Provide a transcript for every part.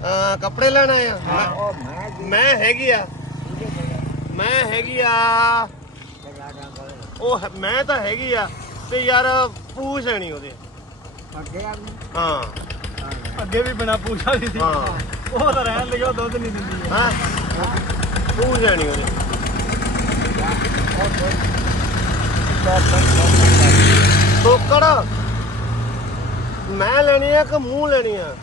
ਕੱਪੜੇ ਲੈਣਾ ਆ ਮੈਂ ਹੈਗੀ ਆ ਉਹ ਮੈਂ ਤਾਂ ਹੈਗੀ ਆ ਤੇ ਯਾਰ ਪੂਛ ਲੈਣੀ ਉਹਦੇ ਹਾਂ ਅੱਗੇ ਵੀ ਬਿਨਾ ਪੂਛਾ ਦੀ ਸੀ ਹਾਂ ਉਹ ਤਾਂ ਰਹਿਣ ਲਿਆ ਦੁੱਧ ਨਹੀਂ ਦਿੰਦੀ ਹਾਂ ਪੂਛ ਲੈਣੀ ਉਹਦੇ ਟੋਕੜ ਮੈਂ ਲੈਣੀ ਆ ਕਿ ਮੂੰਹ ਲੈਣੀ ਆ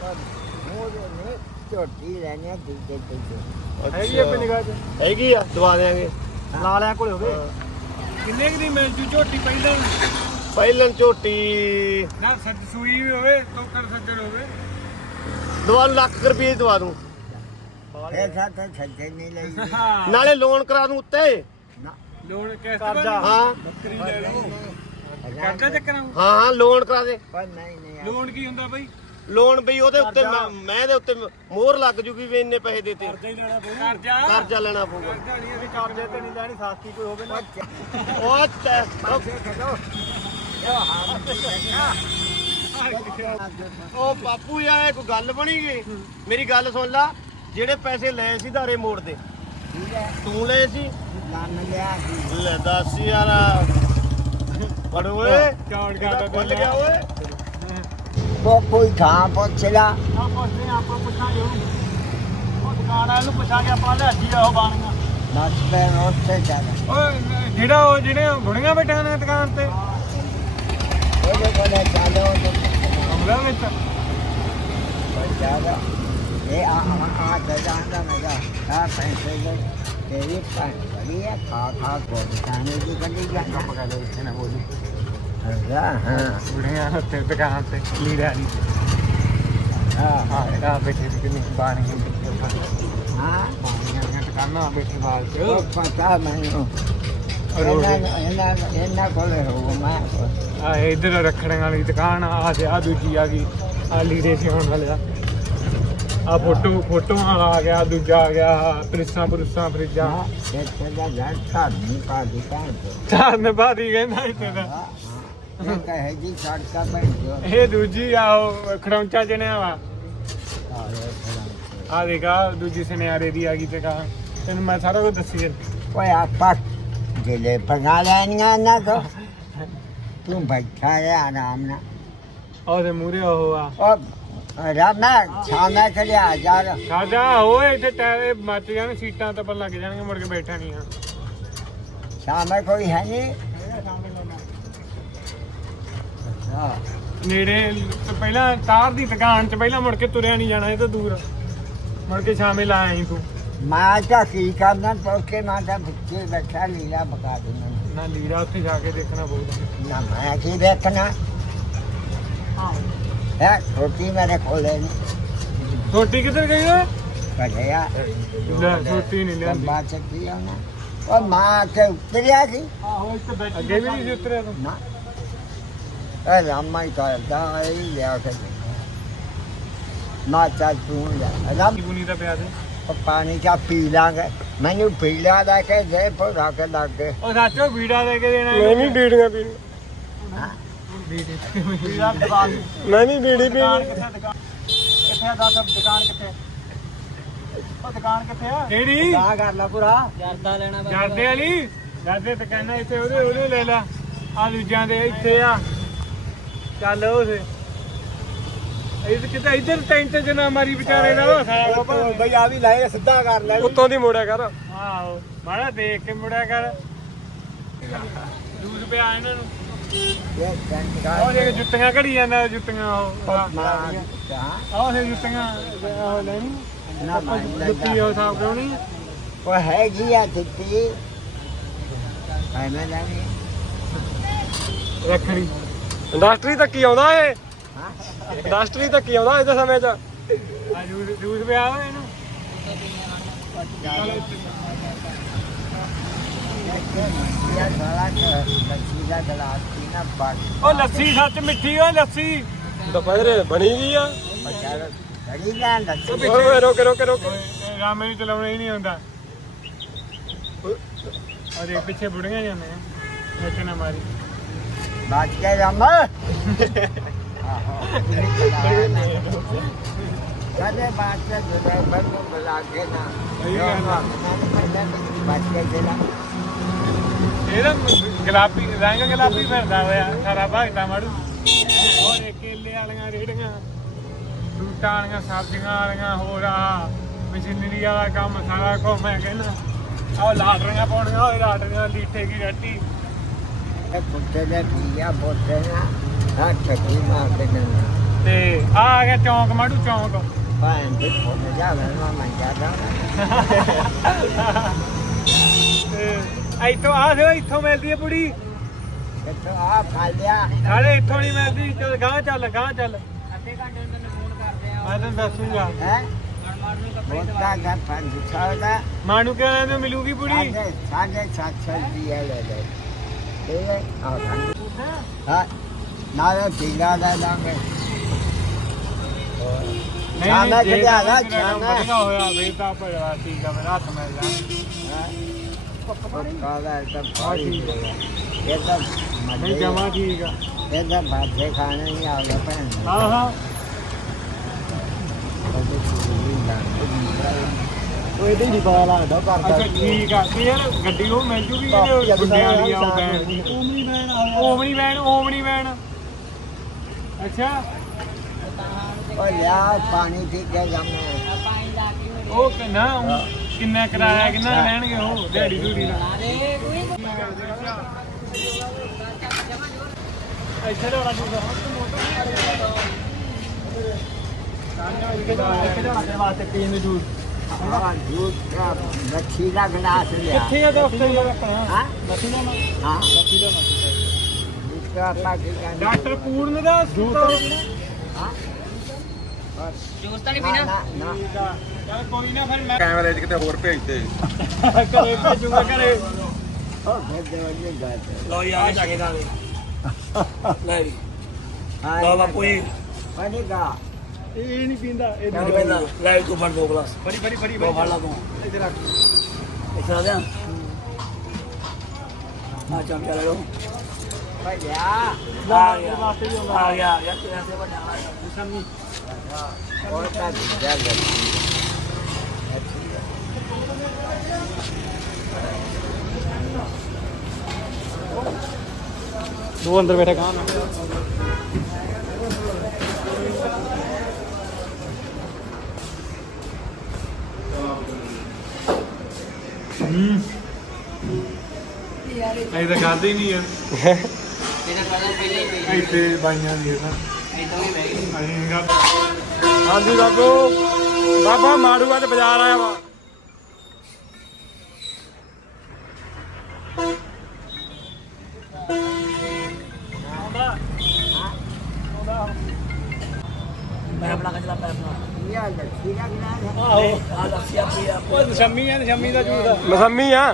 ਝੋਟੀ ਲੈਣੀ ਆ ਦੂਜੇ ਹੈਗੀ ਆਪਣੀ ਨਿਗਾਹ 'ਚ ਹੈਗੀ ਆ ਦਵਾ ਦੇਾਂਗੇ ਲਾਲਿਆਂ ਕੋਲੇ ਹੋਵੇ ਕਿੰਨੇ ਕੁ ਦੀ ਮਿਲ ਜੂ ਝੋਟੀ ਪਹਿਲਣ ਝੋਟੀ ਨਾ ਸੱਜ ਸੂਈ ਵੀ ਹੋਵੇ ਟੋਕਰ ਸੱਜਣ ਹੋਵੇ ਦਵਾ ਲੱਖ ਰੁਪਏ ਦਵਾ ਦੂੰ ਐਸਾ ਤਾਂ ਛੱਡੇ ਨਹੀਂ ਲਈ ਨਾਲੇ ਲੋਨ ਕਰਾ ਦੂੰ ਉੱਤੇ ਲੋਨ ਕਿਸ ਕਰਜ਼ਾ ਹਾਂ ਬੱਕਰੀ ਲੈ ਲਓ ਕਰਜ਼ਾ ਚੱਕਣਾ ਹਾਂ ਲੋਨ ਕਰਾ ਦੇ ਪਰ ਨਹੀਂ ਲੋਨ ਕੀ ਹੁੰਦਾ ਬਾਈ ਲੋਨ ਬਈ ਉਹਦੇ ਉੱਤੇ ਮੈਂ ਦੇ ਉੱਤੇ ਮੋਹਰ ਲੱਗ ਜੂਗੀ ਵੀ ਇੰਨੇ ਪੈਸੇ ਦੇਤੇ ਕਰਜ਼ਾ ਹੀ ਲੈਣਾ ਪਊਗਾ ਕਰਜ਼ਾ ਲੈਣਾ ਪਊਗਾ ਕਰਜ਼ਾ ਨਹੀਂ ਅਸੀਂ ਕਰਜ਼ੇ ਤੇ ਨਹੀਂ ਲੈਣੀ ਸਾਥੀ ਕੋਈ ਹੋਵੇ ਨਾ ਉਹ ਬਾਪੂ ਯਾਰ ਇਹ ਕੋਈ ਗੱਲ ਬਣੀ ਗਈ ਮੇਰੀ ਗੱਲ ਸੁਣ ਲਾ ਜਿਹੜੇ ਪੈਸੇ ਲਏ ਸੀ ਧਾਰੇ ਮੋੜ ਦੇ ਤੂੰ ਲਏ ਸੀ ਲੈ ਦੱਸ ਯਾਰ ਪੜ ਓਏ ਚੌੜ ਕਰਦਾ ਭੁੱਲ ਗਿਆ ਓਏ ਕੋਈ ਥਾਂ ਪੁੱਛ ਲਾ ਆ ਪੁੱਛਦੇ ਆਪਾਂ ਪੁੱਛਾਂਗੇ ਉਹ ਦੁਕਾਨ ਵਾਲੇ ਨੂੰ ਪੁੱਛਾਂਗੇ ਆਪਾਂ ਲਿਆਜੀ ਆ ਉਹ ਬਾਣੀਆਂ ਨੱਚ ਪੈ ਉੱਥੇ ਚੱਲ ਓਏ ਜਿਹੜੇ ਬੁੜੀਆਂ ਬੈਠੀਆਂ ਨੇ ਦੁਕਾਨ ਤੇ ਉਹਦੇ ਕੋਲੇ ਚੱਲੋ ਕਮਰਾ ਵਿੱਚ ਬੱਚਾ ਇਹ ਆ ਜਾਂਦਾ ਮੇਰਾ ਆ ਪੈਸੇ ਦੇ ਤੇਰੀ ਪੈਸੇ ਬੜੀ ਹੈ ਖਾ ਕੋ ਦੁਕਾਨੇ ਦੀ ਗੱਡੀ ਜਾਂ ਕੰਮ ਕਰ ਇੱਥੇ ਨਾ ਬੋਲੀ ਹਾਂ ਬੁੜੀਆਂ ਉੱਤੇ ਦੁਕਾਨ ਤੇ ਲੀੜਾ ਨਹੀਂ ਹਾਂ ਬੈਠੇ ਸੀ ਕਿੰਨੀ ਬਾਣੀ ਹਾਂ ਬਾਣੀਆਂ ਦੀਆਂ ਦੁਕਾਨਾਂ ਬੈਠੇ ਬਾਹਰ ਉਹ ਚ ਪਤਾ ਮੈਨੂੰ ਇਹਨਾਂ ਕੋਲੇ ਹੋ ਮੈਂ ਆ ਇਧਰ ਰੱਖਣ ਵਾਲੀ ਦੁਕਾਨ ਆ ਦੂਜੀ ਆ ਗਈ ਆ ਲੀੜੇ ਸਿਉਣ ਵਾਲੇ ਆ ਫੋਟੋ ਆ ਗਿਆ ਦੂਜਾ ਆ ਗਿਆ ਪ੍ਰਿਸਾਂ ਫਰਿੱਜਾਂ ਇੱਥੇ ਦਾ ਘਰ ਨਹੀਂ ਪਾ ਦਿੱਤਾ ਚਾਰ ਨੇ ਬਾਦੀ ਕਹਿੰਦਾ ਇੱਥੇ ਦਾ ਇਹ ਕਹੇ ਜੀ ਸੜਕਾਂ ਭੇਜੋ ਇਹ ਦੂਜੀ ਆ ਉਹ ਖੜੌਂਚਾ ਜਣਿਆ ਵਾ ਆ ਦੇਖਾ ਦੂਜੀ ਸੁਨਿਆਰੇ ਦੀ ਆ ਗਈ ਤੇ ਕਾ ਤੈਨੂੰ ਮੈਂ ਸਾਰਾ ਕੁਝ ਦੱਸੀ ਜਾਂਦਾ ਓਏ ਆਪਾਂ ਜਿਹੜੇ ਪੰਗਾ ਲੈਣੀਆਂ ਨਾ ਤੋਂ ਤੂੰ ਬੈਠਾ ਹੈ ਆਰਾਮ ਨਾਲ ਉਹਦੇ ਮੂਰੇ ਉਹ ਆ ਉਹ ਰਾਮਾ ਛਾਮੇ ਕਰਿਆ ਯਾਰ ਸਾਡਾ ਓਏ ਇੱਥੇ ਟਾਇਰ ਮੱਚ ਜਾਣ ਸੀਟਾਂ ਤਾਂ ਪਰ ਲੱਗ ਜਾਣਗੇ ਮੁੜ ਕੇ ਬੈਠਾ ਨਹੀਂ ਆ ਛਾਮੇ ਕੋਈ ਹੈ ਨਹੀਂ ਨੇੜੇ ਪਹਿਲਾਂ ਤਾਰ ਦੀ ਦੁਕਾਨ 'ਚ ਪਹਿਲਾਂ ਮੁੜ ਕੇ ਤੁਰਿਆ ਨਹੀਂ ਜਾਣਾ ਇਹ ਤਾਂ ਦੂਰ ਮੁੜ ਕੇ ਸ਼ਾਮੇ ਲਾਇਆ ਸੀ ਤੂੰ ਮੈਂ ਤਾਂ ਕੀ ਕਰਨਾ ਪੁੱਛ ਕੇ ਮੈਂ ਤਾਂ ਪਿੱਛੇ ਬੈਠਾ ਲੀਲਾ ਪਕਾ ਦੇਣਾ ਨਾ ਲੀੜਾ ਉੱਥੇ ਜਾ ਕੇ ਦੇਖਣਾ ਪਊਗਾ ਨਾ ਮੈਂ ਕੀ ਦੇਖਣਾ ਹੈ ਛੋਟੀ ਮੇਰੇ ਕੋਲੇ ਨਹੀਂ ਛੋਟੀ ਕਿੱਧਰ ਗਈ ਓਏ ਕਰਿਆ ਲੈ ਛੋਟੀ ਨਹੀਂ ਲਿਆਂਦੀ ਬਾਤ ਚੱਕੀ ਆ ਨਾ ਉਹ ਮਾਂ ਕੇ ਉਤਰਿਆ ਸੀ ਆਹੋ ਇੱਥੇ ਬੈਠ ਅੱਗੇ ਵੀ ਨਹੀਂ ਸੀ ਉਤਰਿਆ ਤੂੰ ਨਾ ਇਹ ਰਾਮਾ ਹੀ ਕਰਦਾ ਇਹ ਲਿਆ ਕੇ ਨਾ ਚੱਲ ਤੂੰ ਲੈ ਰਾਮ ਗੁਨੀ ਦਾ ਪਿਆ ਤੇ ਪਾਣੀ ਚਾ ਪੀ ਲਾਂਗੇ ਮੈਨੂੰ ਪੀਲਾ ਲੈ ਕੇ ਦੇ ਫਿਰ ਰੱਖ ਲੱਗ ਗਏ ਉਹ ਸੱਚੋ ਵੀੜਾ ਦੇ ਕੇ ਦੇਣਾ ਮੈਂ ਨਹੀਂ ਬੀੜੀਆਂ ਪੀਣੀ ਵੀੜਾ ਦਵਾ ਮੈਂ ਨਹੀਂ ਬੀੜੀ ਦੁਕਾਨ ਪੀਣੀ ਕਿੱਥੇ ਆ ਦੱਸ ਦੁਕਾਨ ਕਿੱਥੇ ਉਹ ਦੁਕਾਨ ਕਿੱਥੇ ਆ ਕਿਹੜੀ ਕਾ ਕਰ ਲਾ ਪੂਰਾ ਜਰਦੇ ਵਾਲੀ ਜਰਦੇ ਤੇ ਕਹਿੰਦਾ ਇੱਥੇ ਉਹਦੇ ਲੈ ਲੈ ਆ ਦੂਜਿਆਂ ਦੇ ਇੱਥੇ ਆ ਚੱਲ ਉਸੇ ਇਹ ਕਿਤੇ ਇੱਧਰ ਟੈਂਟ ਚ ਨਾ ਮਾਰੀ ਵਿਚਾਰੇ ਦਾ ਬਈ ਆ ਵੀ ਲਾਏ ਸਿੱਧਾ ਕਰ ਲੈ ਉੱਤੋਂ ਦੀ ਮੋੜਿਆ ਕਰ ਆਹੋ ਮਾੜਾ ਦੇਖ ਕੇ ਮੁੜਿਆ ਕਰ ਦੂਰ ਪਿਆ ਇਹਨਾਂ ਨੂੰ ਉਹ ਜੇ ਜੁੱਤੀਆਂ ਘੜੀ ਜਾਂਦਾ ਜੁੱਤੀਆਂ ਉਹ ਆਹ ਸੇ ਜੁੱਤੀਆਂ ਉਹ ਲੈਣੀ ਨਾ ਜੁੱਤੀ ਉਹ ਸਾਫ ਕਰਾਉਣੀ ਉਹ ਹੈਗੀ ਆ ਦਿੱਤੀ ਐਵੇਂ ਲੈਣੀ ਰੱਖਣੀ ਇੰਡਸਟਰੀ ਤੱਕ ਹੀ ਆਉਂਦਾ ਏ ਹਾਂ ਇੰਡਸਟਰੀ ਤੱਕ ਹੀ ਆਉਂਦਾ ਇਹਦੇ ਸਮੇਂ 'ਚ ਆ ਜੂਸ ਪਿਆ ਵਾ ਇਹਨੂੰ ਯਾਰ ਸਾਲਾ ਲੱਸੀ ਦਾ ਗਲਾਸ ਪੀਣਾ ਬਾਕੀ ਉਹ ਲੱਸੀ ਸੱਚ ਮਿੱਠੀ ਓ ਲੱਸੀ ਦੁਪਹਿਰੇ ਬਣੀ ਗਈ ਆ ਅੱਛਾ ਘੜੀ ਲੈਣ ਲੱਸੀ ਓਏ ਰੋਕ ਰਾਮੇ ਨੂੰ ਚਲਾਉਣਾ ਹੀ ਨਹੀਂ ਆਉਂਦਾ ਅਰੇ ਪਿੱਛੇ ਬੁੜੀਆਂ ਜਾਂਦੇ ਆ ਵਿੱਚ ਨਾ ਮਾਰੀ ਬਾਤ ਕੇ ਰਾਮ कदे बात से ड्राइवर को बुला के ना सही कहना। मैंने पहले बच के चला ਇਹਦਾ ਗੁਲਾਬੀ ਰੰਗ ਗੁਲਾਬੀ ਫਿਰਦਾ ਹੋਇਆ ਸਾਰਾ ਭਗਤਾ ਮਾੜੂ ਹੋਰ ਇਹ ਕੇਲੇ ਵਾਲੀਆਂ ਰੇੜੀਆਂ ਫਰੂਟਾਂ ਵਾਲੀਆਂ ਸਬਜ਼ੀਆਂ ਵਾਲੀਆਂ ਹੋਰ ਆ ਮਸ਼ੀਨਰੀ ਵਾਲਾ ਕੰਮ ਸਾਰਾ ਕੁਝ ਮੈਂ ਕਹਿੰਦਾ ਆਹ ਲਾਟਰੀਆਂ ਪਾਉਣੀਆਂ ਹੋਏ ਲਾਟਰੀਆਂ ਲੀਟੇ ਕੀ ਰੱਟੀ कुत्ते ने पिया बोलते ना हाँ ठगी मार के ना ਤੇ ਆ ਗਿਆ ਚੌਂਕ ਮਾੜੂ ਚੌਂਕ पान भी फोन जा रहा मैं जाता ਤੇ ਇੱਥੋਂ ਆ ਦੇ ਇੱਥੋਂ ਮਿਲਦੀ ਹੈ ਪੁੜੀ तो आप खा लिया ਨਾਲੇ ਇੱਥੋਂ ਨਹੀਂ ਮਿਲਦੀ ਚੱਲ ਗਾਂ ਚੱਲ ਅੱਧੇ ਘੰਟੇ ਨੂੰ ਤੈਨੂੰ ਫੋਨ ਕਰਦੇ ਆ ਮੈਂ ਤੈਨੂੰ ਦੱਸੂਗਾ है बोलता का 500 का ਮਾਣੂ ਕਹਿੰਦੇ ਨੂੰ ਮਿਲੂਗੀ ਪੁੜੀ 750 रुपया ले ले ठीक है और हाँ ना तो टीका ले लेंगे छाना के लिए आना छाना ਵਧੀਆ ਹੋਇਆ ਵੇ ਤਾਂ ਭੜਾ ਠੀਕ ਆ ਮੇਰਾ ਹੱਥ ਮਿਲ ਜਾ काला सब पानी ये सब ਨਹੀਂ ਜਮਾ ਠੀਕ ਆ ये सब भाते खाने नहीं आगे पहन ਹਾਂ ਹਾਂ ਉਹ ਇਹਦੇ ਨਹੀਂ ਪਤਾ ਲੱਗਦਾ ਕਰਦਾ ਅੱਛਾ ਠੀਕ ਆ ਤੇ ਯਾਰ ਗੱਡੀ ਉਹ ਮਿਲ ਜੂਗੀ ਜਿਹੜੇ ਗੁੱਡੇ ਵਾਲੀ ਆ ਉਹ ਬੈਣ ਦੀ ਓਮਨੀ ਵੈਨ ਅੱਛਾ ਉਹ ਲਿਆ ਪਾਣੀ ਪੀ ਕੇ ਜਾਮੇ ਉਹ ਕਿੰਨਾ ਕਿੰਨਾ ਕਿਰਾਇਆ ਕਿੰਨਾ ਲੈਣਗੇ ਉਹ ਦਿਹਾੜੀ ਧੂੜੀ ਦਾ ਇੱਥੇ ਦਾ ਵਾਸਤੇ ਪੀਣ ਨੂੰ ਜੂਸ हाँ दूध का मच्छी का गिलास लिया ਕਿੱਥੇ ਆ ਦਫ਼ਤਰ ਯਾਰ ਆਪਣਾ हाँ ਲੱਸੀ ਦਾ हाँ ਲੱਸੀ ਦਾ दूध का पैकेट का ਡਾਕਟਰ ਪੂਰਨ ਦਾ ਜੂਸ हाँ ਜੂਸ ਤਾਂ ਨਹੀਂ ਪੀਣਾ ना ना ਚੱਲ ਕੋਈ ਨਾ ਫਿਰ ਮੈਂ ਕੈਮਰੇ 'ਚ ਕਿਤੇ ਹੋਰ ਭੇਜਦੇ ਘਰੇ ਭੇਜੂਗਾ ਘਰੇ ओ फिर देवनी जाते ਲੋ ਯਾਰ ਜਾ ਕੇ ਨਾਲ ਲੈ ਵੀ हाँ ਲੋ ਬਾਪੂ ਜੀ पानी का ਇਹ ਨਹੀਂ ਪੀਂਦਾ ਇਹ ਨਹੀਂ ਪੈਂਦਾ ਲੈ ਤੂੰ ਫੜ 2 ਗਲਾਸ ਬੜੀ ਬੜੀ ਬੜੀ ਦੋ ਫੜ ਲਾ ਤੂੰ ਇੱਧਰ ਰੱਖ ਇੱਥੇ ਆ ਜਾ ਆ ਚਮਚਾ ਲੈ ਲਓ बढ़िया ਆ ਗਿਆ ਯਾਰ ਤੇਰੇ ਸੇ ਬਣਾ ਸ਼ਾਮੀ और का क्या कर ਦੋ ਅੰਦਰ ਬੈਠੇ ਕਾਂ ਇਹ ਤਾਂ ਖਾਦੇ ਹੀ ਨਹੀਂ ਯਾਰ ਤੇਰਾ ਪਤਾ ਪਹਿਲੇ ਹੀ ਪਈ ਇੱਥੇ ਬਾਈਆਂ ਦੀ ਹੈ ਨਾ ਇਦਾਂ ਹੀ ਬਹਿ ਗਈ ਹਾਂਜੀ ਬਾਬੂ ਬਾਬਾ ਮਾੜੂ ਅੱਜ ਬਾਜ਼ਾਰ ਆਇਆ ਵਾ ਮੈਂ ਆਪਣਾ ਕਚਲਾ ਪੈ ਆਪਣਾ ये लच्छी का गिलास है ਆਹੋ ਆ ਲੱਸੀ ਆ ਪੀ ਆ ਉਹ ਨਸ਼ਮੀ ਆ ਨਸ਼ਮੀ ਦਾ ਜੂਸ ਆ ਮਸੰਮੀ ਆ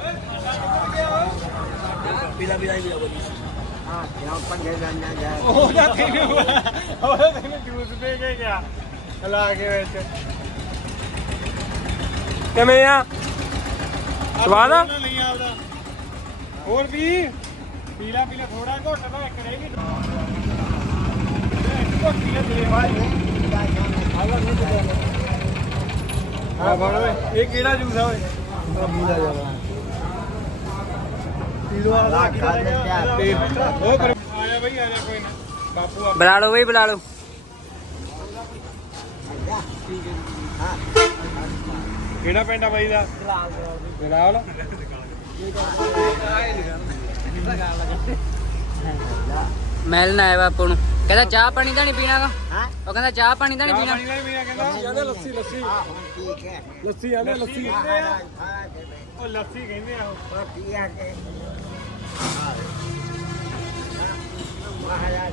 ਪੀਲਾ ਪੀਲਾ ਹੀ ਪੀਲਾ ਬੋਲੀ हाँ क्यों पंगे करना जाए ਉਹਦਾ ਤੈਨੂੰ ਜੂਸ ਦੇ ਕੇ ਗਿਆ ਲਾ ਕੇ ਵਿੱਚ ਕਿਵੇਂ ਆ ਸਵਾਦ ਆ? ਨਹੀਂ ਆਉਂਦਾ ਹੋਰ ਵੀ ਪੀਲਾ ਪੀਲਾ ਥੋੜਾ ਘੁੱਟ ਦਾ ਇੱਕ ਰਹਿ ਗਈ ਘੁੱਟੀਆਂ ਦੇ ਵਾਲੀ ਹਾਂ ਫੜ ਓਏ ਇਹ ਕਿਹੜਾ ਜੂਸ ਆ ਓਏ ਪੀਲਾ ਜਾਵਾ ਪੀਲੋ ਵਾਲਾ ਕਿਹੜਾ ਉਹ ਕਰ ਆਇਆ ਬਈ ਆਇਆ ਕੋਈ ਨਾ ਬਾਪੂ ਆ ਬੁਲਾ ਲਓ ਬਈ ਬੁਲਾ ਲਓ हाँ ਕਿਹੜਾ ਪਿੰਡ ਆ ਬਾਈ ਦਾ ਜਲਾਲ ਮਿਲਣ ਆਇਆ ਬਾਪੂ ਨੂੰ ਕਹਿੰਦਾ ਚਾਹ ਪਾਣੀ ਤਾਂ ਨਹੀਂ ਪੀਣਾਗਾ हाँ ਉਹ ਕਹਿੰਦਾ ਚਾਹ ਪਾਣੀ ਤਾਂ ਨਹੀਂ ਪੀਣਾ ਪਾਣੀ ਨਾਲ ਵੀ ਆ ਕਹਿੰਦਾ ਲੱਸੀ ਲੱਸੀ हाँ ठीक है ਲੱਸੀ ਆਲੇ ਲੱਸੀ हाँ ਕਹਿੰਦੇ ਆ हाँ हाँ ਉਹ ਲੱਸੀ ਕਹਿੰਦੇ ਆ ਉਹ और पिया के महाराज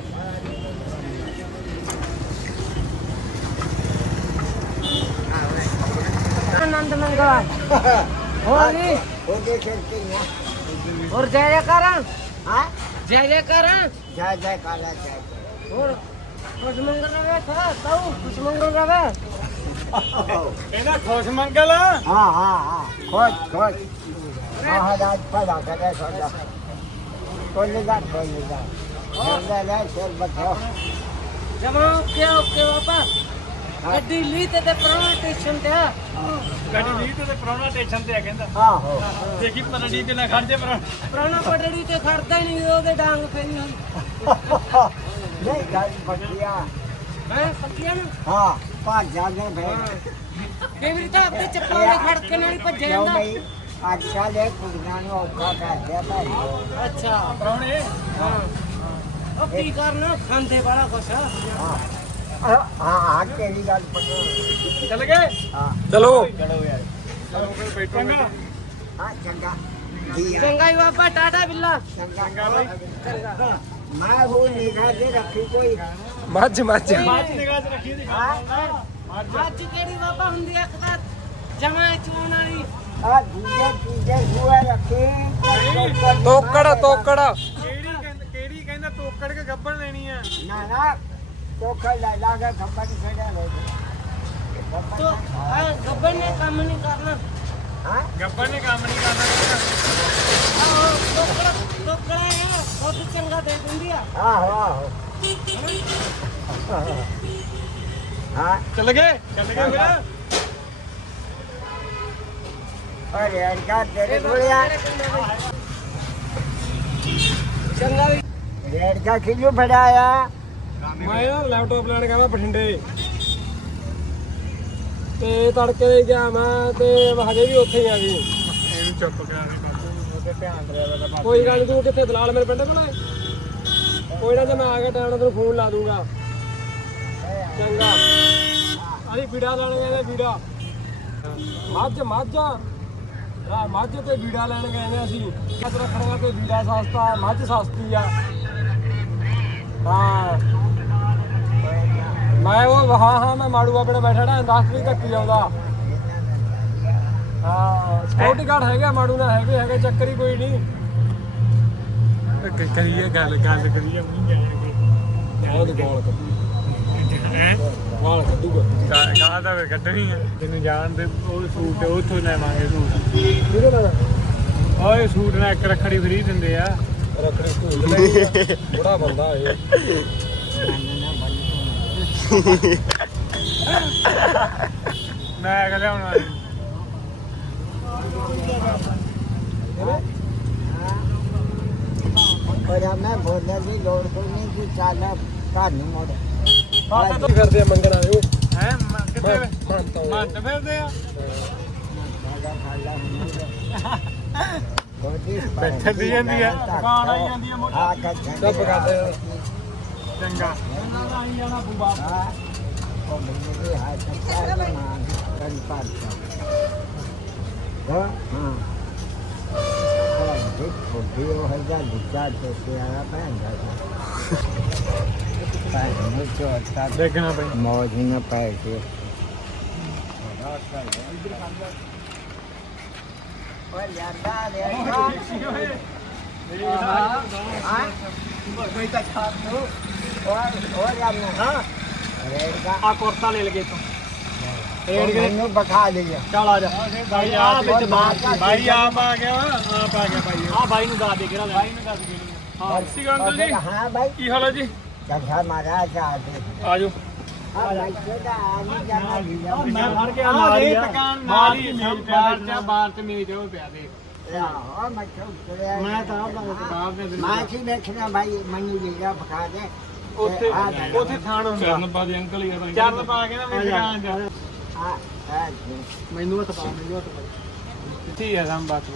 ਆਨੰਦ ਮੰਗਾ ਹੋਰ ਵੀ वो देखते हैं ਹੋਰ ਜੈ ਜੈ ਕਰਾਂ हाँ ਜੈ ਜੈ ਕਰਾਂ जय जय काला जय ਹੋਰ ਕੁਛ ਮੰਗਲ ਰਵੇ ਥਾ ਤਾऊ ਕੁਛ ਮੰਗਲ ਰਵੇ ਕਹਿੰਦਾ ਖੁਸ਼ ਮੰਗਲ हाँ हाँ हाँ खोज खोज महाराज पढ़ा करे सोचा खोलेगा खोलेगा ले ले शेर बताओ जमा ओके ओके बापा ਗੱਡੀ ਲਈ ਤੇ ਪ੍ਰਾਣਾ ਸਟੇਸ਼ਨ ਤੇ ਆ ਗੱਡੀ ਨਹੀਂ ਤੇ ਪ੍ਰਾਹੁਣਾ ਸਟੇਸ਼ਨ ਤੇ ਆ ਕਹਿੰਦਾ ਆਹੋ ਦੇਖੀ ਪਰੜੀ ਤੇ ਨਾ ਖੜ ਜੇ ਪ੍ਰਾਣਾ ਪਟੜੀ ਤੇ ਖੜਦਾ ਨਹੀਂ ਉਹਦੇ ਡਾਂਗ ਪੈਣੀ ਹੋਈ ਨਹੀਂ ਗੱਲ ਬੜੀਆ ਹੈ ਪੱਕੀਆਂ ਨੂੰ ਹਾਂ ਭੱਜ ਜਾਂਦੇ ਭੈਣ ਕਈ ਵਾਰੀ ਤਾਂ ਆਪਣੇ ਚੱਪਲਾਂ ਦੇ ਖੜਕੇ ਨਾਲ ਹੀ ਭੱਜ ਕਿਉਂ ਜਾਂਦਾ ਨਹੀਂ ਅੱਜ ਕੱਲ੍ਹ ਇਹ ਕੁੜੀਆਂ ਨੂੰ ਔਖਾ ਕਰਦੇ ਆ ਭਾਈ ਅੱਛਾ ਪ੍ਰਾਹੁਣੇ ਹਾਂ ਉਹ ਕੀ ਕਰਨਾ ਖਾਂਦੇ ਵਾਲਾ ਕੁਛ ਹਾਂ ਤੇਰੀ ਗੱਲ ਪਤਾ ਚੱਲ ਗਏ ਹਾਂ ਚਲੋ ਚਲੋ ਯਾਰ ਚਲੋ ਫਿਰ ਬੈਠੋ ਹਾਂ ਚੰਗਾ ਠੀਕ ਆ ਚੰਗਾ ਹੀ ਬਾਬਾ ਟਾਟਾ ਬਿੱਲਾ ਚੰਗਾ ਬਾਈ ਮੈਂ ਉਹ ਨਿਗਾਹ ਦੇ ਰੱਖੀ ਕੋਈ ਮੱਝ ਬਾਅਦ ਨਿਗਾਹ ਚ ਰੱਖੀ ਦੀ ਅੱਜ ਕਿਹੜੀ ਬਾਬਾ ਹੁੰਦੀ ਆ ਇੱਕ ਤਾਂ ਜਮਾ ਚੂਣ ਵਾਲੀ ਆ ਦੂਜੇ ਤੀਜੇ ਸੂਏ ਰੱਖੀ ਤੋਕੜ ਕਿਹੜੀ ਕਹਿੰਦਾ ਤੋਕੜ ਕੇ ਗੱਬਣ ਲੈਣੀ ਆ ਨਾ ਤੋਖਾ ਲੈ ਲਾਗਾ ਖੰਭਾ ਨਹੀਂ ਛੜਿਆ ਲੈ ਤੋ ਆ ਗੱਬਰ ਨੇ ਕੰਮ ਨਹੀਂ ਕਰਨਾ ਹਾਂ ਗੱਬਣ ਨੇ ਕੰਮ ਨਹੀਂ ਕਰਨਾ ਟੋਕਰਾ ਹੈ ਬਹੁਤ ਚੰਗਾ ਦੇ ਦਿੰਦੀ ਆ ਆਹੋ ਹਾਂ ਚੱਲ ਗਏ ਫਿਰ ਅਰੇ ਅਰਗਾ ਤੇਰੇ ਕੋਲਿਆ ਚੰਗਾ ਵੀ ਰੇਡ ਕਾ ਕਿਲੋ ਫੜਾਇਆ ਮੈਂ ਨਾ ਲੈਪਟਾਪ ਲੈਣ ਗਿਆ ਮੈਂ ਬਠਿੰਡੇ ਤੇ ਤੜਕੇ ਗਿਆ ਮੈਂ ਤੇ ਹਜੇ ਵੀ ਉੱਥੇ ਹੀ ਆ ਗਈ ਇਹਨੂੰ ਚੁੱਪ ਕਰਾ ਦੇ ਤੇ ਧਿਆਨ ਰਿਹਾ ਕੋਈ ਗੱਲ ਨੀ, ਤੂੰ ਕਿੱਥੇ ਦਲਾਲ ਮੇਰੇ ਪਿੰਡ ਕੋਲ ਕੋਈ ਨਾ ਜੇ ਮੈਂ ਆ ਗਿਆ ਟਾਈਮ ਨਾਲ ਤੈਨੂੰ ਫੋਨ ਲਾ ਦੂੰਗਾ ਚੰਗਾ ਅਸੀਂ ਵੀੜਾ ਲੈਣ ਗਏ ਨੇ ਵੀੜਾ ਮੱਝ ਤੇ ਵੀੜਾ ਲੈਣ ਗਏ ਨੇ ਅਸੀਂ ਮੱਝ ਰੱਖਣਾ ਤੇ ਵੀੜਾ ਸਸਤਾ ਮੱਝ ਸਸਤੀ ਆ ਹਾਂ ਮੈਂ ਮਾੜੂ ਆਪਣੇ ਬੈਠਾ ਨਾ ਇੰਡਸਟਰੀ ਧੱਕੀ ਆਉਂਦਾ ਹਾਂ ਸਕਿਉਰਟੀ ਗਾਰਡ ਹੈਗਾ ਮਾੜੂ ਨਾਲ ਹੈਗੇ ਚੱਕਰ ਹੀ ਕੋਈ ਨਹੀਂ ਕਰੀਏ ਗੱਲ ਕਰੀਏ ਬਹੁਤ ਗੋਲ ਵਾਲ ਕੱਢੂਗਾ ਗਾਹ ਦਾ ਕੱਢਣੀ ਆ ਤੈਨੂੰ ਜਾਣ ਦੇ ਉਹ ਸੂਟ ਉੱਥੋਂ ਲੈਵਾਂਗੇ ਸੂਟ ਕਿਹਦੇ ਨਾਲ ਓਏ ਸੂਟ ਨਾਲ ਇੱਕ ਰੱਖੜੀ ਫਰੀ ਦਿੰਦੇ ਆ ਰੱਖੜੀ ਭੂਲ ਲੈ ਬੜਾ ਬੰਦਾ ਇਹ ਮੈਂ ਕਿਹਾ ਲਿਆਉਣਾ और मैं बोलने की लोड़ कोई नहीं कि चल घर नहीं मोड़ ਕੀ ਕਰਦੇ ਆ ਮੰਗਣ ਵਾਲੇ ਉਹ ਹੈ ਕਿੱਥੇ ਮੰਨਤਾ ਮੰਨ ਫਿਰਦੇ ਆ ਬੈਠਣ ਦੀ ਜਾਂਦੀ ਆ ਦੁਕਾਨ ਆਈ ਜਾਂਦੀ ਆ ਮੋਟੀ ਸਭ ਕਰਦੇ ਆ ਚੰਗਾ ਆਈ ਜਾਣਾ ਬੂਬਾ ਦੇਖਣਾ ਪਈ मौज न पाए थे ਆ ਕੁਰਤਾ ਲੈ ਲਗੇ ਤੂੰ बखा लिया ਚੱਲ ਆ ਜਾ ਭਾਈ ਆ ਵਿੱਚ ਭਾਈ ਆਪ ਆ ਗਿਆ ਆਪ ਆ ਗਿਆ ਭਾਈ ਆ ਬਾਈ ਨੂੰ ਦੱਸ ਦੇ ਕਿਹੜਾ ਲੈ ਨੂੰ ਦੱਸ ਗਏ ਹਾਂ ਸ੍ਰੀ ਅਕਾਲ ਜੀ हाँ भाई ਕੀ ਹਾਲ ਹੈ ਜੀ चल महाराज ਆਜੋ मैं ਫੜ ਕੇ ਆ ਇਹ ਦੁਕਾਨ ਨਾਲ ਹੀ ਬਾਹਰ ਚ ਬਾਹਰ ਚ ਮੇਜ ਉਹ ਪਿਆ ਦੇ मैं तो ਬਾਹਰ ਦੇ मैं की देखना भाई मनी लीला बखा दे ਉੱਥੇ ਉੱਥੇ ਥਾਣ ਹੁੰਦਾ ਚਰਨ ਪਾ ਦੇ ਅੰਕਲ ਹੀ ਆ ਚਰਨ ਪਾ ਕੇ ਨਾ ਮੇਰੀ ਦੁਕਾਨ ਚ ਮੈਨੂੰ ਹੱਥ ਪਾ ਠੀਕ ਹੈ ਸਮ ਬਸ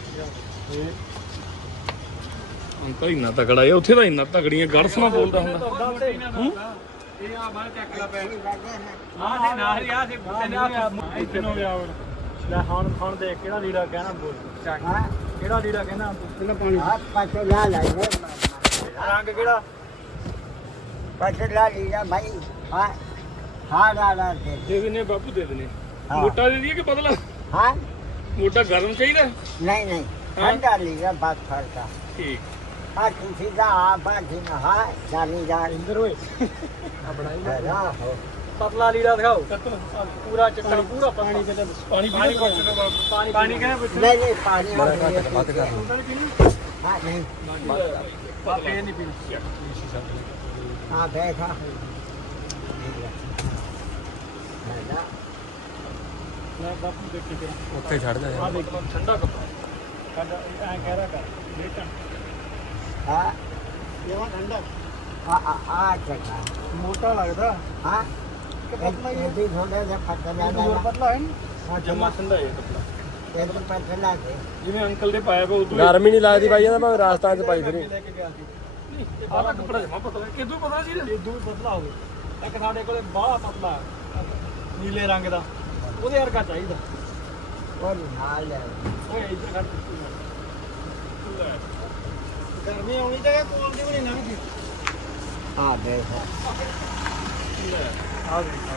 ਅੰਕਲ ਇੰਨਾ ਤਕੜਾ ਹੈ ਉੱਥੇ ਤਾਂ ਇੰਨਾ ਤਕੜੀਆਂ ਗੜਸਣਾ ਬੋਲਦਾ ਹੁੰਦਾ ਇਹ ਆ ਬਾਹਰ ਚੱਕ ਲਾ ਪੈ ਆ ਤੇ ਨਾਲ ਹੀ ਆ ਤੇ ਇੱਥੇ ਨੂੰ ਗਿਆ ਹੋਰ ਲੈ ਹੁਣ ਦੇਖ ਕਿਹੜਾ ਲੀੜਾ ਕਹਿਣਾ ਬੋਲ ਚੱਕ ਕਿਹੜਾ ਲੀੜਾ ਕਹਿਣਾ ਪਹਿਲਾਂ ਪਾਣੀ हाथ पाछो ला लाइए ਰੰਗ ਕਿਹੜਾ पाछो ला लीला भाई हाँ हाँ ला दे ਦੇ ਦਿਨੇ ਬਾਪੂ ਦੇ ਦਿਨੇ हाँ ਮੋਟਾ ਦੇ ਦਈਏ ਕਿ ਪਤਲਾ हाँ ਮੋਟਾ ਗਰਮ ਚਾਹੀਦਾ नहीं नहीं ठंडा लीला बात फरता ਠੀਕ हाँ किसी का आप ना हाँ जानी जान ਇੰਦਰ ਓਏ ਆ ਬਣਾਈ हो ਪਤਲਾ ਲੀੜਾ ਦਿਖਾਓ ਪੂਰਾ ਚਿੱਟਾ ਪੂਰਾ ਪਾਣੀ ਤੇ ਪਾਣੀ ਪਾਣੀ ਪੁੱਛ ਲਓ ਬਾਪੂ ਪਾਣੀ ਕਹਿੰਦਾ ਪੁੱਛ नहीं नहीं पानी बात कर हाँ नहीं ਪਾਪੇ ਨਹੀਂ ਪੀਣੀ हाँ देखा ਲੈ ਬਾਪੂ ਦੇਖੀ ਫਿਰ ਉੱਥੇ ਛੱਡ ਦੇ ਆ ਦੇਖ ਠੰਡਾ ਕੱਪੜਾ ਸਾਡਾ ਐ ਕਹਿ ਰਿਹਾ ਕਰ ਦੇਖਣ ਹਾਂ ਇਹ ਠੰਡਾ ਆ ਚੱਕਾ ਮੋਟਾ ਲੱਗਦਾ ਹਾਂ ਇਹ ਵੀ ਥੋੜਾ ਜਿਹਾ ਪਤਲਾ ਹੋਰ ਦਾ ਪਤਲਾ ਹੈ ਹਾਂ ਜਮਾ ਠੰਡਾ ਹੈ ਕੱਪੜਾ ਇਹ ਵੀ ਪਤਲਾ ਦੇ ਜਿਵੇਂ ਅੰਕਲ ਦੇ ਪਾਇਆ ਵਾ ਉਦੋਂ ਗਰਮੀ ਨਹੀਂ ਲੱਗਦੀ ਬਾਈ ਇਹਦਾ ਭਾਵੇਂ ਰਾਜਸਥਾਨ ਚ ਪਾਈ ਫਿਰੇ ਲੈ ਕੇ ਗਿਆ ਸੀ ਆਹ ਕੱਪੜਾ ਜਮਾ ਪਤਲਾ ਕਿਦੋਂ ਪਤਾ ਸੀ ਇਦੋਂ ਵੀ ਪਤਲਾ ਹੋਵੇ ਇੱਕ ਸਾਡੇ ਕੋਲੇ ਬਾਹਲਾ ਪਤਲਾ ਹੈ, ਨੀਲੇ ਰੰਗ ਦਾ ਉਹਦੇ ਵਰਗਾ ਚਾਹੀਦਾ ਉਹ ਨਾਲ ਲੈ ਓਏ ਇੱਧਰ ਖੜ ਗਰਮੀ ਆਉਣੀ ਚਾਹੀਏ ਕੋਲ ਦੀ ਵੀ ਨਹੀਂ ਲੰਘਦੀ ਆ ਦੇ ਆ ਦੇਖ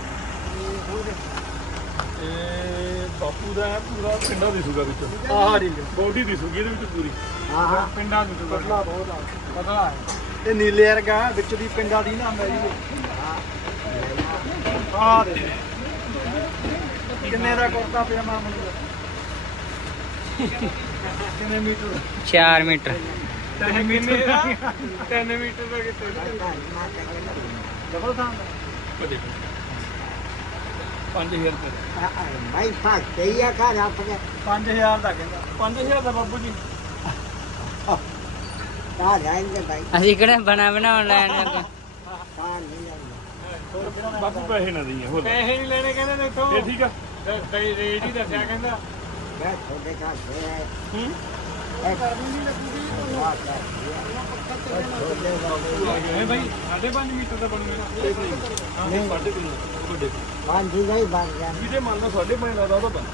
ਇਹ ਬਾਪੂ ਦਾ ਪੂਰਾ ਪਿੰਡਾ ਦਿਸੂਗਾ ਵਿੱਚ ਆਹ ਠੀਕ ਹੈ ਬੋਡੀ ਦਿਸੂਗੀ ਇਹਦੇ ਵਿੱਚ ਪੂਰੀ ਹਾਂ ਹਾਂ ਪਿੰਡਾ ਦਿਸੂਗਾ ਪਤਲਾ ਬਹੁਤ ਆ ਪਤਲਾ ਹੈ ਇਹ ਨੀਲੇ ਵਰਗਾ ਵਿੱਚ ਦੀ ਪਿੰਡਾਂ ਦੀ ਨਾ ਮੇਰੀ ਆ ਦੇ ਕਿੰਨੇ ਦਾ ਕੁਰਤਾ ਪਜਾਮਾ ਮੈਨੂੰ ਕਿੰਨੇ ਮੀਟਰ 4 ਮੀਟਰ 3 ਮੀਟਰ ਦਾ 3 ਮੀਟਰ ਦਾ ਕਿਤੇ ਡਬਲ ਥਾਂ ਕਦੇ 5000 ਰੁਪਏ ਭਾਈ ਫਾਕ ਤੇ ਆ ਘਰ ਆਪਣੇ 5000 ਦਾ ਕਹਿੰਦਾ 5000 ਦਾ ਬਾਬੂ ਜੀ ਤਾਂ ਜਾਏਂਗੇ ਭਾਈ ਅਸੀਂ ਕਿਹੜੇ ਬਣਾਉਣ ਲੈਣ ਲੱਗੇ ਤਾਂ ਨਹੀਂ ਜਾਂਦਾ ਬਾਪੂ ਪੈਸੇ ਨਾ ਦਈਏ ਹੋਰ ਪੈਸੇ ਨਹੀਂ ਲੈਣੇ ਕਹਿੰਦੇ ਨੇ ਇੱਥੋਂ ਇਹ ਠੀਕ ਆ ਰੇਟ ਹੀ ਦੱਸਿਆ ਕਹਿੰਦਾ ਮੈਂ ਤੁਹਾਡੇ ਘਰ ਤੇ ਹੈ ਹੂੰ ਇਹ ਕਰਨੀ ਨਹੀਂ ਲੱਗੂਗੀ ਵਾਹ ਇਹ ਭਾਈ 5.5 ਮੀਟਰ ਦਾ ਬਣੂਗਾ ਨਹੀਂ 3.5 ਵੱਡੇ ਪੰਜ ਹੀ ਨਹੀਂ ਬਣ ਗਿਆ ਜਿਹਦੇ ਮੰਨ ਲਓ 5.5 ਦਾ ਉਹਦਾ ਬਣ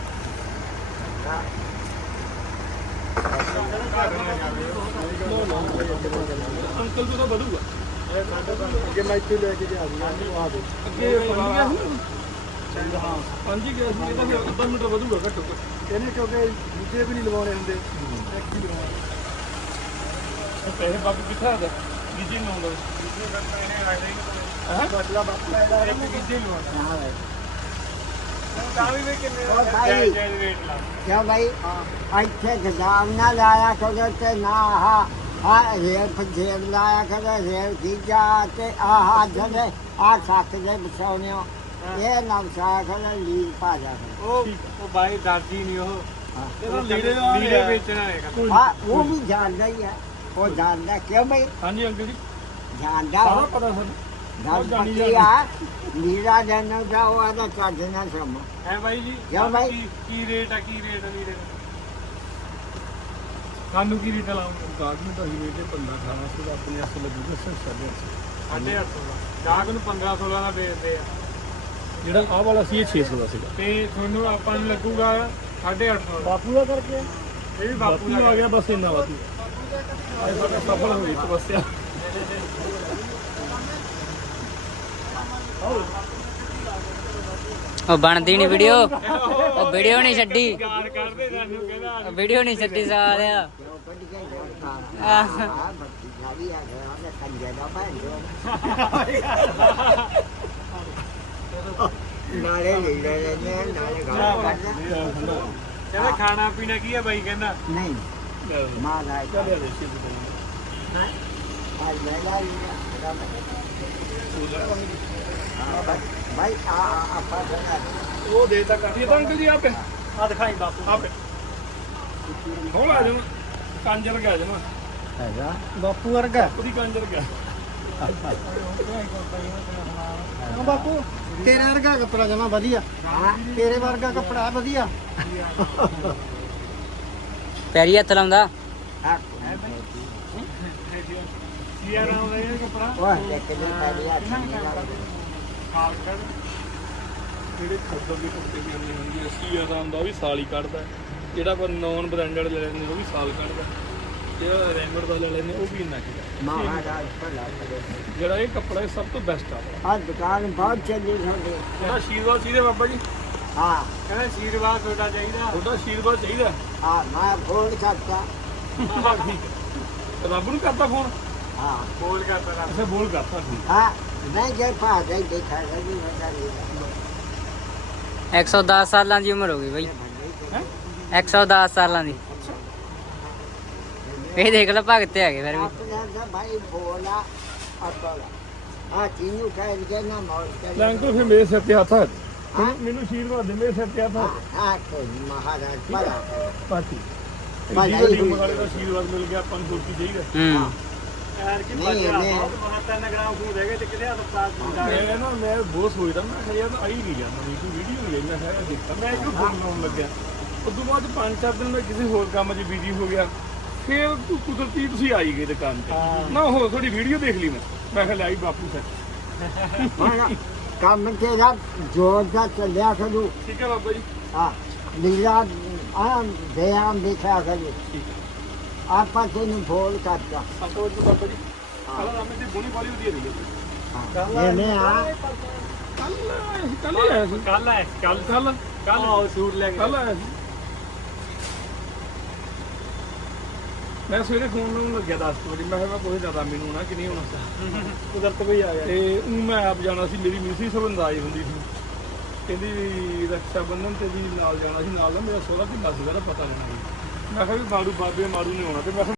ਅੰਕਲ ਤੋਂ ਤਾਂ ਵਧੂਗਾ ਅੱਗੇ ਮੈਂ ਇੱਥੇ ਲੈ ਕੇ ਜਾ ਰਹੀ ਹਾਂ ਆ ਦੇ ਅੱਗੇ 5 ਗਿਆ ਸੀ ਹਾਂ 5 ਹੀ ਗਿਆ ਸੀ ਇਹਦਾ ਫਿਰ ਅੱਧਾ ਮੀਟਰ ਵਧੂਗਾ ਘੱਟੋ ਘੱਟ ਇਹਨੇ ਕਿਉਂਕਿ ਦੂਜੇ ਵੀ ਨਹੀਂ ਲਵਾਉਣੇ ਹੁੰਦੇ ਇੱਕ ਹੀ ਲਵਾਉਣਾ ਪੈਸੇ ਬਾਪੂ ਕਿੱਥੇ ਆਦਾ ਡੀਜੇ ਨੂੰ ਆਉਂਦਾ ਹਾਂ ਬਦਲਾ ਬਾਪੂ ਇੱਕ ਡੀਜੇ ਨੂੰ ਆਉਂਦਾ ਹਾਂ ਤਾਂ ਵੀ ਵੇ ਕਿੰਨੇ ਉਹ ਭਾਈ। ਜਾਇਜ਼ ਰੇਟ ਲਾ ਕਿਉਂ ਭਾਈ ਇੱਥੇ ਗਦਾਮ ਨਾ ਲਾਇਆ ਕਰੋ ਤੇ ਨਾ ਆਹ ਰੇਲ ਫਜੇਰ ਲਾਇਆ ਕਰੋ ਰੇਲ ਖੀਜਾ ਤੇ ਆਹ ਜਦੇ ਆਹ ਸੱਤ ਦੇ ਬਸਾਉਣਿਓ ਇਹ ਨਾ ਵਸਾਇਆ ਕਰੋ ਲੀਰ ਪਾ ਜਾ ਕਰੋ ਉਹ ਬਾਈ ਦਰਜੀ ਨਹੀਂ ਉਹ ਹਾਂ। ਇਹਦਾ ਲੀੜੇ ਵੇਚਣਾ ਹੈਗਾ ਹਾਂ ਉਹ ਵੀ ਜਾਣਦਾ ਹੀ ਹੈ ਉਹ ਜਾਣਦਾ ਕਿਉਂ ਭਾਈ ਹਾਂਜੀ ਅੰਕਲ ਜੀ ਜਾਣਦਾ ਸਾਰਾ ਉਹ ਪਤਾ ਸਾਨੂੰ ਗੱਲ ਪੱਕੀ ਆ ਲੀਰਾ ਜਨਮ ਦਾ ਉਹ ਆਦਾ ਕੱਢ ਨਾ ਸਮ ਹੈ ਬਾਈ ਜੀ ਕਿਉਂ ਬਾਈ? ਕੀ ਰੇਟ ਆ ਲੀੜੇ ਦਾ ਸਾਨੂੰ ਕੀ ਰੇਟ ਲਾਉਂਗੇ ਗਾਹਕ ਨੂੰ ਤਾਂ ਹੀ ਵੇਚੇ 15-18 ਦਾ ਆਪਣੇ ਆਸ ਲੱਗੂਗਾ ਸਾਡੇ 850 ਦਾ ਗਾਹਕ ਨੂੰ 15-16 ਦਾ ਵੇਚਦੇ ਆ ਜਿਹੜਾ ਆਹ ਵਾਲਾ ਸੀ ਇਹ 600 ਦਾ ਸੀਗਾ ਤੇ ਤੁਹਾਨੂੰ ਆਪਾਂ ਨੂੰ ਲੱਗੂਗਾ 850 ਦਾ ਬਾਪੂ ਦਾ ਕਰਕੇ ਇਹ ਵੀ ਬਾਪੂ ਦਾ ਆ ਗਿਆ ਬਸ ਇੰਨਾ ਬਾਪੂ ਇਹ ਸਾਡਾ ਸਫਲ ਹੋ ਗਈ ਤਪੱਸਿਆ ਉਹ ਬਣਦੀ ਨਹੀਂ ਵੀਡੀਓ ਉਹ ਵੀਡੀਓ ਨਹੀਂ ਛੱਡੀ ਗਾਲ ਕੱਢਦੇ ਸਾਨੂੰ ਕਹਿੰਦਾ ਵੀਡੀਓ ਨਹੀਂ ਛੱਡੀ ਸਾਲਿਆ ਕਿਉਂ ਕੱਢ ਕੇ ਜੋੜਦਾ ਆ ਬੱਤੀ ਜਾਰੀ ਆ ਗਿਆ ਉਹਨੇ ਕੰਜੇ ਦਾ ਭੈਣ ਜੋ ਨਾਲੇ ਲੀੜੇ ਨੇ ਨਾਲੇ ਗਾਲ ਕੱਢਦਾ ਕਹਿੰਦਾ ਖਾਣਾ ਪੀਣਾ ਕੀ ਆ ਬਾਈ ਕਹਿੰਦਾ ਨਹੀਂ ਮਾਂ ਦਾ ਚੱਲਿਆ ਦੇ ਸੀ ਅੱਜ ਲੈ ਲਾਈ ਭਾਈ ਆ ਆਪਾਂ ਉਹ ਦੇ ਤਾਂ ਕਰ ਇਹ ਤਾਂ ਅੰਕਲ ਜੀ ਆਪੇ ਆ ਦਿਖਾਈ ਬਾਪੂ ਆਪੇ ਹੋ ਆ ਜਾਣਾ ਕੰਜਰ ਗਿਆ ਜਮਾ ਹੈਗਾ ਬਾਪੂ ਵਰਗਾ ਉਹਦੀ ਕੰਜਰ ਗਿਆ ਹਾਂ ਬਾਪੂ ਤੇਰੇ ਵਰਗਾ ਕੱਪੜਾ ਜਮਾ ਵਧੀਆ ਹਾਂ ਤੇਰੇ ਵਰਗਾ ਕੱਪੜਾ ਵਧੀਆ ਪੈਰੀ ਹੱਥ ਲਾਉਂਦਾ ਯਾਰ ਆਉਂਦਾ ਇਹ ਕਪੜਾ ਉਹ ਦੇਖ ਕੇ ਪੈਰੀ ਆ ਖਾਲ ਕੱਢ ਜਿਹੜੇ ਖੱਦਰ ਦੀ ਕੁੱਤੇ ਵੀ ਆਉਂਦੀ ਹੁੰਦੀ ਹੈ ਸੀਆ ਦਾ ਹੁੰਦਾ ਉਹ ਵੀ ਸਾਲ ਹੀ ਕੱਢਦਾ ਜਿਹੜਾ ਪਰ ਨਾਨ ਬ੍ਰਾਂਡਡ ਲੈ ਲੈਂਦੇ ਉਹ ਵੀ ਸਾਲ ਕੱਢਦਾ ਜਿਹੜਾ ਰੈਮਰ ਦਾ ਲੈ ਲੈਂਦੇ ਉਹ ਵੀ ਇੰਨਾ ਕਿਦਾ ਮਹਾਰਾਜ ਭਲਾ ਕਰੇ ਜਿਹੜਾ ਇਹ ਕੱਪੜਾ ਇਹ ਸਭ ਤੋਂ ਬੈਸਟ ਆ ਆ ਦੁਕਾਨ ਬਹੁਤ ਚੱਲੀ ਤੁਹਾਡੀ ਉਹਦਾ ਆਸ਼ੀਰਵਾਦ ਸੀ ਦੇ ਬਾਬਾ ਜੀ ਹਾਂ ਕਹਿੰਦਾ ਆਸ਼ੀਰਵਾਦ ਤੁਹਾਡਾ ਚਾਹੀਦਾ ਉਹਦਾ ਆਸ਼ੀਰਵਾਦ ਚਾਹੀਦਾ ਹਾਂ ਮੈਂ ਫੋਨ ਕਰਤਾ ਰੱਬ ਨੂੰ ਕਰਤਾ ਫੋਨ ਹਾਂ ਬੋਲ ਕਰਦਾ ਰੱਬ। ਅੱਛਾ ਬੋਲ ਕਰਤਾ ਠੀਕ ਹਾਂ ਮੈਂ ਜੇ ਪਾ ਦੇ ਦੇਖਾ ਨਹੀਂ ਹੁੰਦਾ ਨਹੀਂ 110 ਸਾਲਾਂ ਦੀ ਉਮਰ ਹੋ ਗਈ ਬਾਈ 110 ਸਾਲਾਂ ਦੀ ਇਹ ਦੇਖ ਲੈ ਭਗਤ ਹੈਗੇ ਫਿਰ ਵੀ ਆਪਣੇ ਦਾ ਭਾਈ ਬੋਲਾ ਆਪਣਾ ਆ ਤੀਨੂ ਕਹਿ ਕੇ ਨਾ ਮੌਜ ਕਰ ਲੈ ਅੰਕਲ ਫਿਰ ਮੇਰੇ ਸਿਰ ਤੇ ਹੱਥ ਰੱਖ। ਮੈਨੂੰ ਆਸ਼ੀਰਵਾਦ ਦੇ, ਮੇਰੇ ਸਿਰ ਤੇ ਹੱਥ ਰੱਖ। ਆ ਕੋਈ ਮਹਾਰਾਜ ਭਲਾ ਪਾਤੀ ਭਾਈ ਵੱਡੀ ਉਮਰ ਵਾਲੇ ਦਾ ਆਸ਼ੀਰਵਾਦ ਮਿਲ ਗਿਆ, ਆਪਾਂ ਨੂੰ ਹੋਰ ਕੀ ਚਾਹੀਦਾ। ਹੂੰ ਯਾਰ ਕਿ ਨਹੀਂ, ਬੱਚਾ ਨਹੀਂ। ਬਹੁਤ ਮਹੱਤਵ ਨਗਰਾਮ ਖੂਨ ਰਹਿ ਗਏ ਤੇ ਕਿਤੇ ਹਸਪਤਾਲ ਚ ਮੈਂ ਨਾ ਮੈਂ ਬਹੁਤ ਸੋਚਦਾ, ਮੈਂ ਕਿਹਾ ਯਾਰ ਆਈ ਨਹੀਂ ਜਾਂਦਾ, ਕੋਈ ਵੀਡੀਓ ਨਹੀਂ ਆਈ। ਮੈਂ ਕਿਹਾ ਦੇਖਾਂ, ਮੈਂ ਇਹਨੂੰ ਫੋਨ ਲਾਉਣ ਲੱਗਿਆ। ਉਸ ਤੋਂ ਬਾਅਦ 5-4 ਦਿਨ ਮੈਂ ਕਿਸੇ ਹੋਰ ਕੰਮ 'ਚ ਬਿਜ਼ੀ ਹੋ ਗਿਆ। ਫਿਰ ਕੁਦਰਤੀ ਤੁਸੀਂ ਆਈ ਗਏ ਦੁਕਾਨ ਤੇ ਨਾ, ਹੋਰ ਥੋੜੀ ਵੀਡੀਓ ਦੇਖ ਲਈ। ਮੈਂ ਕਿਹਾ ਲਈ ਬਾਪੂ ਸੱਚ। ਹੁਣ ਕੰਮ ਤੇਰਾ ਜੋਰ ਦਾ ਚੱਲਿਆ ਕਰੂ ਠੀਕ ਹੈ ਬਾਬਾ ਜੀ। ਆ ਲੀਲਾ ਆ ਬਿਆਨ ਦੇਖਿਆ ਕਰੂ ਆਪਾਂ ਤੈਨੂੰ ਫੋਨ ਕਰਦਾ ਆਪੋ ਜੀ ਬਾਬਾ ਜੀ। ਕੱਲ ਰਾਮੇ ਦੀ ਬੋਣੀ ਵਾਲੀ ਵਧੀਆ ਰਹੀ ਹੈ। ਇਹਨੇ ਆ ਕੱਲ ਹੀ ਆਇਆ ਸੀ। ਕੱਲ ਆਇਆ ਕੱਲ ਆਓ ਸੂਟ ਲੈ ਕੇ ਕੱਲ ਆਇਆ ਸੀ। ਮੈਂ ਸਵੇਰੇ ਫੋਨ ਲਾਉਣ ਲੱਗਿਆ 10 ਵਜੇ। ਮੈਂ ਕਿਹਾ ਮੈਂ ਕੋਈ ਜ਼ਿਆਦਾ ਮੈਨੂੰ ਹੋਣਾ ਕਿ ਨਹੀਂ ਹੋਣਾ। ਕੁਦਰਤ ਕੋਈ ਆ ਗਿਆ ਤੇ ਉਹ ਮੈਂ ਆਪ ਜਾਣਾ ਸੀ, ਮੇਰੀ ਮਿਸੀ ਸੰਬੰਧਾਈ ਹੁੰਦੀ ਸੀ, ਕਹਿੰਦੀ ਵੀ ਰਕਸ਼ਾ ਬੰਧਨ ਤੇ ਵੀ ਨਾਲ ਜਾਣਾ ਸੀ। ਨਾਲ ਨਾ ਮੇਰਾ ਸੋਹਰਾ ਦੀ ਮਰਜ਼ੀ ਦਾ ਪਤਾ ਲੈਣਾ ਸੀ। ਮੈਂ ਕਿਹਾ ਵੀ ਮਾਰੂ ਬਾਬੇ ਮਾਰੂ ਨੇ ਆਉਣਾ, ਤੇ ਮੈਂ